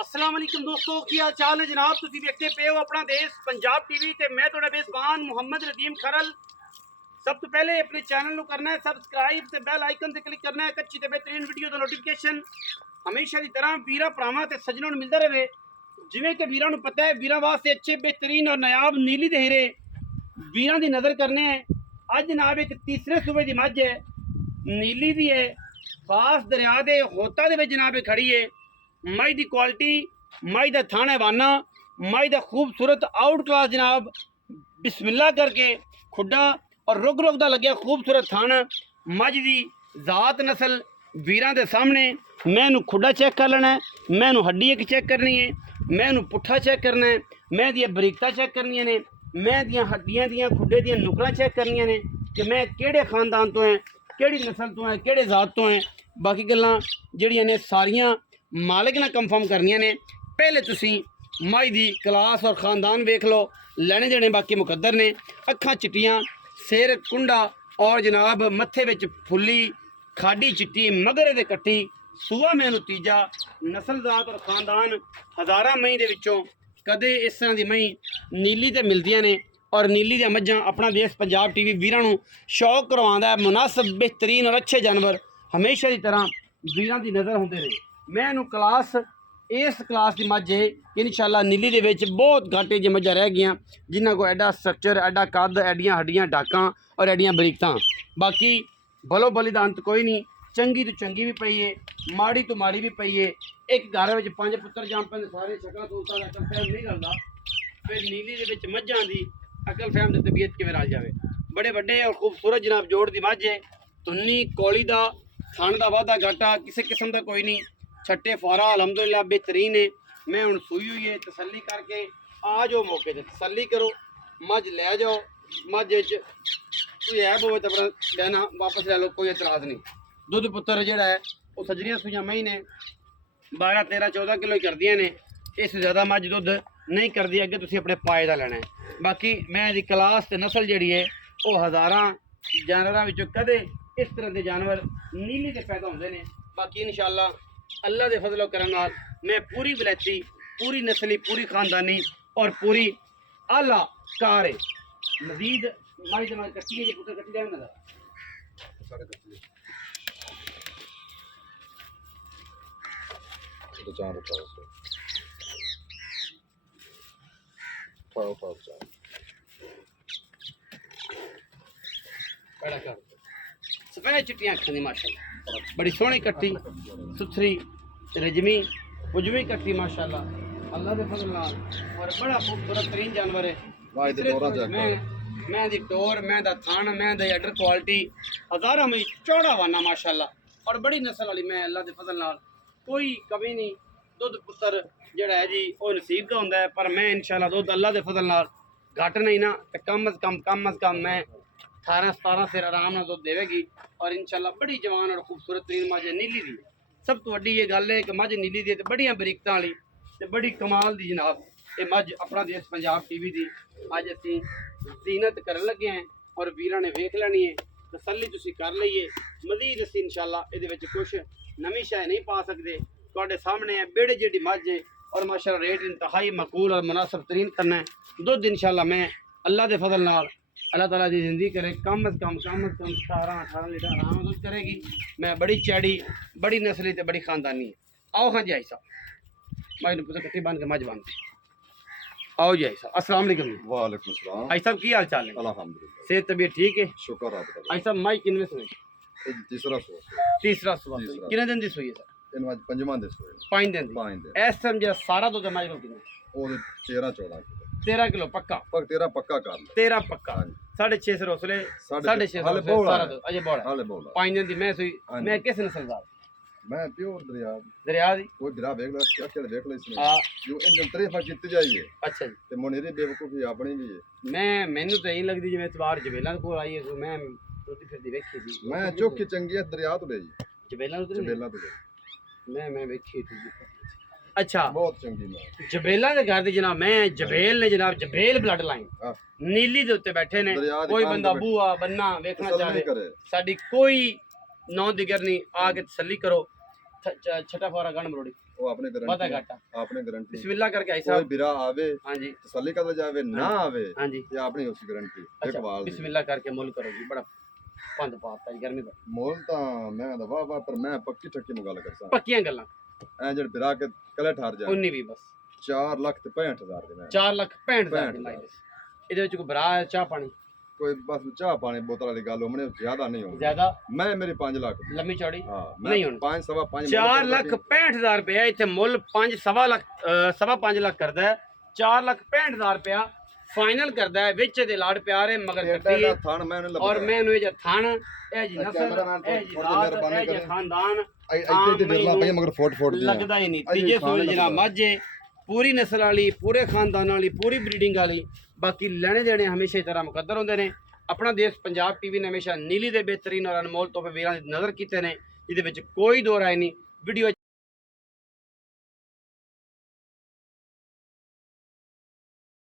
अस्सलाम वालेकुम दोस्तों, की हाल चाल है जनाब। तुसी देखते पे हो अपना देश पंजाब टीवी ते मैं थोड़ा बेज़बान मुहम्मद रदीम खरल। सब तो पहले अपने चैनल को करना है सबसक्राइब ते बेल आइकन ते क्लिक करना है। अच्छी ते बेहतरीन वीडियो का नोटिफिकेशन हमेशा की तरह वीरा भरावां ते सज्जनों नूं मिलदा रहे। जिवें कि वीरां नूं पता है वीरां वास्ते अच्छे बेहतरीन और नायाब नीली दे हीरे वीरां दी नज़र करने हैं। अज जनाब एक तीसरे सूबे की मझ है, नीली दी है, खास दरिया के होता दे विच जनाब खड़ी है। मझ की क्वालिटी, मझ का थाना वाना, मझ का खूबसूरत आउट क्लास जनाब बिस्मिल्लाह करके खुडा और रुग रुग का लग्या खूबसूरत थान मझ की जात नस्ल वीरां दे सामने। मैं इनू खुडा चेक कर लेना है, मैं इनू हड्डी एक चेक करनी है, मैं इनू पुट्ठा चेक करना है, मैं दियां बरीकता चेक करनियां ने, मैं दियां हड्डियां दियां खुडे दियां नुकरां चेक करनियां ने कि मैं केड़े खानदान तो है, केड़ी नस्ल तो है, केड़े जात तो है। बाकी गल्लां जिहड़ियां ने सारियां मालिक ने कंफर्म करनियां ने। पहले तुसी मझ दी क्लास और खानदान वेख लो, लैने देने बाकी मुकद्दर ने। अखां चिट्टियां, सिर कुंडा और जनाब मत्थे विच फुल्ली खाडी चिट्टी मगरे दे कट्टी सूआ मैनू तीजा नस्ल जात और खानदान हज़ारां मई दे विचों कदे इस तरह की मई नीली ते मिलदियां ने। और नीली दी मझां अपना देश पंजाब टीवी वीरां नूं शौक करवांदा है। मुनासिब बेहतरीन और अच्छे जानवर हमेशा की तरह वीरां दी नज़र होंदे ने। मैं इनू क्लास इस क्लास की मझ है कि इंशाअल्लाह नीली दे विच बहुत घाटे जी मझां रह गईयां जिन्हां को एडा स्ट्रक्चर, एडा कद, एडियां हड्डियां डाकां और एडियां बरीकतां। बाकी बलो बली दा अंत कोई नहीं। चंगी तो चंगी भी पई है, माड़ी तो माड़ी भी पई है। एक घर में 5 पुत्र जाम पे सारे शक्ल सूरतां दा अकल फहम नहीं रलदा, फिर नीली दे विच मझां दी अकल फहम ते तबीयत किवें रल जावे। बड़े बड़े और खूबसूरत जनाब जोड़ दी मझ है। तुन्नी कौली दा थान दा वाधा घाटा किसी किस्म का कोई नहीं। छट्टे फारा अलहमदुलिल्लाह बेहतरीन है। मैं हुण सूई हुई है, तसल्ली करके आ जाओ, मौके ते तसल्ली करो, मझ लै जाओ। मझ कोई ऐब हो तो अपना लेना वापस ले लो, कोई एतराज़ नहीं। दुध पुत्र जोड़ा है वो सजरियां सूइयां मई ने 12, 13, 14 किलो ही करदियां ने। इस ज़्यादा मझ दुध नहीं करती, अगे तुसीं अपने पाए का लेना है। बाकी मैं दी क्लास ते नस्ल जिहड़ी है वो हज़ारां जानवरां विचों कदे इस तरह के जानवर नीली के पैदा होंदे ने। बाकी इंशाअल्लाह अल्लाह के फजलो करम नाल मैं पूरी वलैती, पूरी नस्ली, पूरी खानदानी और पूरी आला कार है। मजीद मझ दे मझ कट्टी है, पुत्र कट्टी जाए ना तो चार उठाओ उठाओ चार बड़ा कर सफेद चिट्टियां अखां दी माशाअल्लाह, बड़ी सोहनी कट्टी सुथरी रजमी पुजवी कट्टी माशाअल्लाह अल्लाह के फजल नाल। और बड़ा खूबसूरत तरीन जानवर है। मैं दी टोर, मैं दा थान, मैं दी अडर क्वालिटी हज़ारां में चौड़ा वाना माशाअल्लाह और बड़ी नस्ल वाली मैं अल्लाह के फजल नाल कोई कमी नहीं। दुध पुत्र जिहड़ा है जी वो नसीब का होंदा है, पर मैं इंशाअल्लाह दुध अल्लाह के फजल नाल घट नहीं ना ते कम अज़ कम मैं 18-17 सिर आराम नाल दुध देवेगी। और इंशाअल्लाह बड़ी जवान और खूबसूरत तरीन मझ जीली दी। सब तो वड्डी ये गल है कि मझ नीली दी ते बड़ियां बरीकतां वाली ते बड़ी कमाल दी जनाब ये मझ अपना देश पंजाब टीवी दी अज असीं ज़ीनत करन लगे हैं और वीरां ने वेख लैनी है, तसल्ली तुसीं कर लईए। मजीद असीं इंशाअल्लाह इहदे विच कुछ नवीं शै नहीं पा सकदे। तुहाडे सामने है बेड़े जिहड़ी मझ है और माशाअल्लाह रेट इंतहाई मकबूल और मुनासिब तरीन करना है। दुध इंशाअल्लाह मैं अल्लाह के फजल नाल अल्लाह ताला की ज़िंदगी करे कम अज़ कम 17-18 लीटर आराम दुध करेगी। मैं बड़ी चैड़ी, बड़ी नस्ली ते बड़ी खानदानी है। आओ हाँ जी आई साहब, मैं पुत्र कट्टी बन के मझ बन आओ जी आई साहब। अस्सलाम वालेकुम। वालेकुम सलाम। आई साहब की हाल चाल है? अल्हम्दुलिल्लाह, सेहत तबीयत ठीक है? शुक्र आपका। आई साहब माई किनवे सुई? तीसरा सो तीसरा सुआ कितने दिन दी सुई है सर? इन आज पंजवां दे सोए 5 दिन दी। 5 दिन इस टाइम जो सारा दुध माई को कितना? ਉਹ 13-14 ਕਿਲੋ 13 किलो पक्का? ਪਰ 13 ਪੱਕਾ ਕਰ ਲੈ 13 पक्का। ਹਾਂਜੀ 6.5 रोसले 6.5 सारा दुध अजय बड़ा ਹਾਲੇ ਬੋਲਾ 5 दिन दी मैं सुई। ਹਾਂਜੀ। मैं किस नस्ल दा? ਮੈਂ ਪਿਓਰ ਦਰਿਆ दरिया दी। ਕੋਈ ਦਰਿਆ ਵੇਖ ਲੈ ਕਿਆ ਕਿਹੜੇ ਵੇਖ ਲੈ ਇਸਨੇ हाँ ਜੋ ਇਹ ਤਰੇਫਾ ਜਿੱਤ ਜਾਈਏ अच्छा जी। ਤੇ ਮੋਨੇਰੀ ਬੇਵਕੂਫੀ ਆਪਣੀ ਵੀ ਹੈ। मैनू तो यही लगती जिवें इतवार जबेलां को आई है। मैं तुरती फिरदी वेखी दी। ਮੈਂ ਚੋਖੀ ਚੰਗੀ ਹੈ ਦਰਿਆ ਤੋਂ ਲਈ जबेलां उतरी ਜਬੇਲਾ ਤੋਂ ਲਈ मैं वेखी थी। अच्छा ਬਹੁਤ ਚੰਗੀ ਮੈਂ जबेलां दे घर दी जनाब मैं जबेल ने जनाब जबेल ब्लड लाइन ਹਾਂ नीली दे उत्ते बैठे ने। दरिया दी कोई खान बंदा दे बूआ बन्ना वेखना तसल्ली चाहे करे साडी कोई नौ दिगर नहीं, आके तसल्ली करो। छठा फारा गण मरोड़ी ਉਹ ਆਪਣੇ ਵਾਦਾ ਗਾਰੰਟੀ ਘਾਟਾ ਆਪਣੇ ਗਾਰੰਟੀ ਬਿਸਮਿਲ੍ਲਾ ਕਰਕੇ ਆਈ ਕੋਈ ਸਾਹਿਬ ਬਿਰਾ ਆਵੇ ਹਾਂਜੀ ਤਸੱਲੀ ਕਰ ਜਾਵੇ ਨਾ ਆਵੇ ਹਾਂਜੀ ਇਹ ਆਪਣੀ ਉਸ ਗਾਰੰਟੀ ਇਕਬਾਲ ਦੀ ਬਿਸਮਿਲ੍ਲਾ ਕਰਕੇ ਮੁੱਲ ਕਰੋ ਜੀ ਬੜਾ ਪੰਦ ਪਾਤਾ ਜੀ ਗਰਮੀ ਦਾ ਮੋਲ ਤਾਂ ਮੈਂ ਦਾ ਵਾਹ ਪਰ ਮੈਂ ਪੱਕੀ ਠੱਕੀ ਨੂੰ ਗੱਲ ਕਰਸਾਂ ਪੱਕੀਆਂ ਗੱਲਾਂ ਐ ਜਿਹੜੇ ਬਿਰਾ ਕੇ ਕਲੇ ਠਾਰ ਜਾ 19 ਵੀ ਬਸ 4,65,000 ਦੇ ਮੈਂ 4,65,000 ਦੀ ਮਾਈਲੇਜ ਇਹਦੇ ਵਿੱਚ ਕੋਈ ਬਰਾ ਹੈ ਚਾਹ ਪਾਣੀ ਕੋਈ ਬਸ ਚਾਹ ਪਾਣੀ ਬੋਤਲ ਵਾਲੀ ਗੱਲ ਹੋਣੀ ਜ਼ਿਆਦਾ ਨਹੀਂ ਹੋਣੀ ਜ਼ਿਆਦਾ ਮੈਂ ਮੇਰੀ 5 ਲੱਖ ਲੰਮੀ ਚੌੜੀ ਹਾਂ ਨਹੀਂ ਹੋਣੀ 5 ਸਵਾ 5 4,65,000 ਰੁਪਇਆ ਇੱਥੇ ਮੁੱਲ 5 ਲੱਖ ਕਰਦਾ ਹੈ 4,65,000 ਰੁਪਇਆ ਫਾਈਨਲ ਕਰਦਾ ਹੈ ਵਿੱਚ ਦੇ ਲਾੜ ਪਿਆਰ ਹੈ ਮਗਰ ਕੱਟੀ ਹੈ ਥਣ ਮੈਂ ਉਹਨੂੰ ਔਰ ਲੱਭਿਆ ਮੈਨੂੰ ਇਹ ਥਣ ਇਹ ਜੀ ਨਸਲ ਇਹ ਜੀ ਰਾਤ ਇਹ ਜੀ ਖਾਨਦਾਨ ਇੱਥੇ ਤੇ ਵਿਰਲਾ ਪਈ ਮਗਰ ਫੋਟ ਦੀ ਲੱਗਦਾ ਹੀ ਨਹੀਂ ਤੀਜੇ ਸੂਲ ਜਨਾਬ ਮਾਝੇ ਪੂਰੀ ਨਸਲ ਵਾਲੀ ਪੂਰੇ ਖਾਨਦਾਨ ਵਾਲੀ ਪੂਰੀ ਬਰੀਡਿੰਗ ਵਾਲੀ ਬਾਕੀ ਲੈਣੇ ਦੇਣੇ ਹਮੇਸ਼ਾ ਹੀ ਤਰ੍ਹਾਂ ਮੁਕੱਦਰ ਹੁੰਦੇ ਨੇ ਆਪਣਾ ਦੇਸ਼ ਪੰਜਾਬ ਟੀਵੀ ਨੇ ਹਮੇਸ਼ਾ ਨੀਲੀ ਦੇ ਬਿਹਤਰੀਨ ਔਰ ਅਨਮੋਲ ਤੋਹਫੇ ਵੀਰਾਂ ਦੀ ਨਜ਼ਰ ਕੀਤੇ ਨੇ ਇਹਦੇ ਵਿੱਚ ਕੋਈ ਦੋ ਰਾਏ ਨਹੀਂ ਵੀਡੀਓ